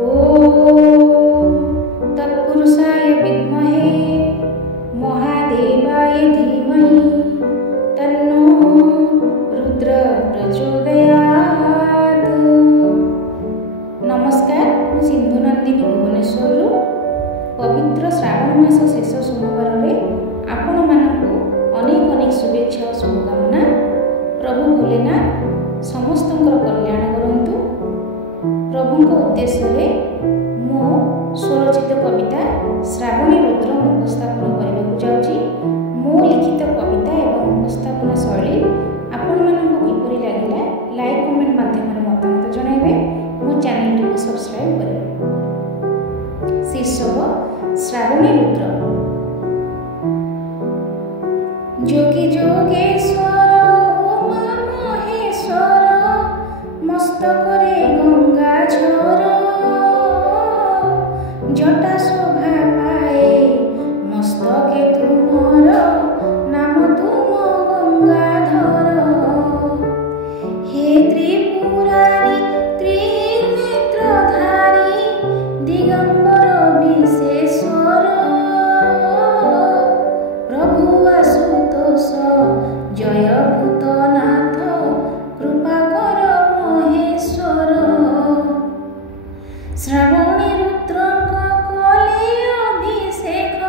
ओम तत्पुरुषाय विद्महे महादेवाय धीमहि तन्नो रुद्र प्रचोदयात्। नमस्कार, मु सिंधु नंदिनी भुवनेश्वर पवित्र श्रावण मास शेष सोमवार आपण मानकु अनेक अनेक शुभेच्छा और शुभकामना। प्रभु भोलेनाथ समस्त कल्याण करंतु। प्रभु उद्देश्य मो स्वरचित कविता श्रावणी रुद्र उपस्थापन करने जाऊँगी। मो लिखित कविता एवं उपस्थापना शैली आपण मानकु किपरि लागिला लाइक कमेंट माध्यम मतामत जणाइबे। मो चैनल को सब्सक्राइब करें। शीर्षक श्रावणी रुद्र। जोगी जोगेश्वर उमा महेश्वर मस्तकरे गंगा झर जटा शोभा पाए मस्तके तुमर नाम तुम गंगाधर। हे त्रिपुरारी त्रिनेत्रधारी दिगंबर विशेश्वर प्रभु आशुतोष जय भूतनाथ कृपा कर महेश्वर। श्रावणी रुद्रक कले अभिषेक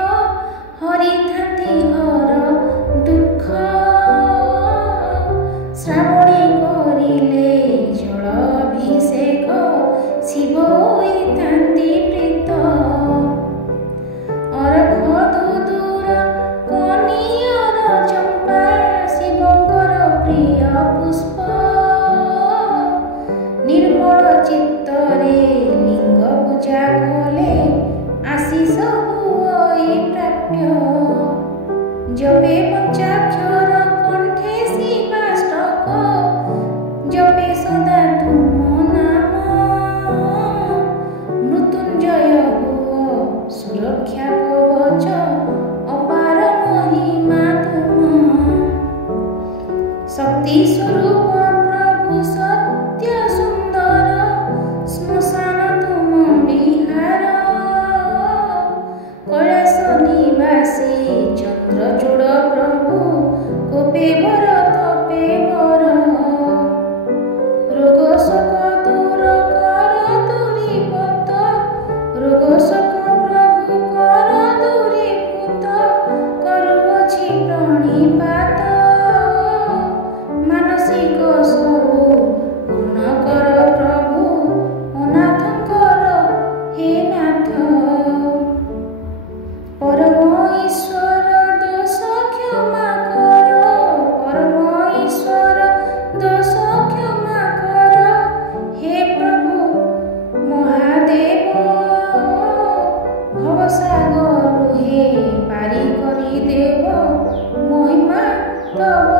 हरिथाती हर दुख। श्रावणी करिले जल अभिषेक शिव होइथाती प्रीत। अर्घ दूर कनियर चंपा शिवंकर प्रिय पुष्प। निर्मल चित्तरे लिंग पूजा कले आशीष हुए प्राप्य। जपे पंचाक्षर कंठे शिवाष्टक जपे सदा तुम नाम। मृत्युंजय हुओ सुरक्षा कवच अपार महिमा तुम। शक्ति स्वरूप प्रभु सत्य सुंदर श्मशान तुम बिहार। कैलास निवासी चंद्रचूड़ प्रभु कोपे वर तपे वर। रोग शोक दूर कर दूरीभूत रोग शोक प्रभु कर दूरीभूत करुअछि प्रणिपात। मानसिक सबु पूर्ण कर प्रभु अनाथंकर हे नाथ। परम ईश्वर दोष क्षमा कर परम ईश्वर दोष क्षमा कर। हे प्रभु महादेव भवसागर हे पारी करी देव महिमा तब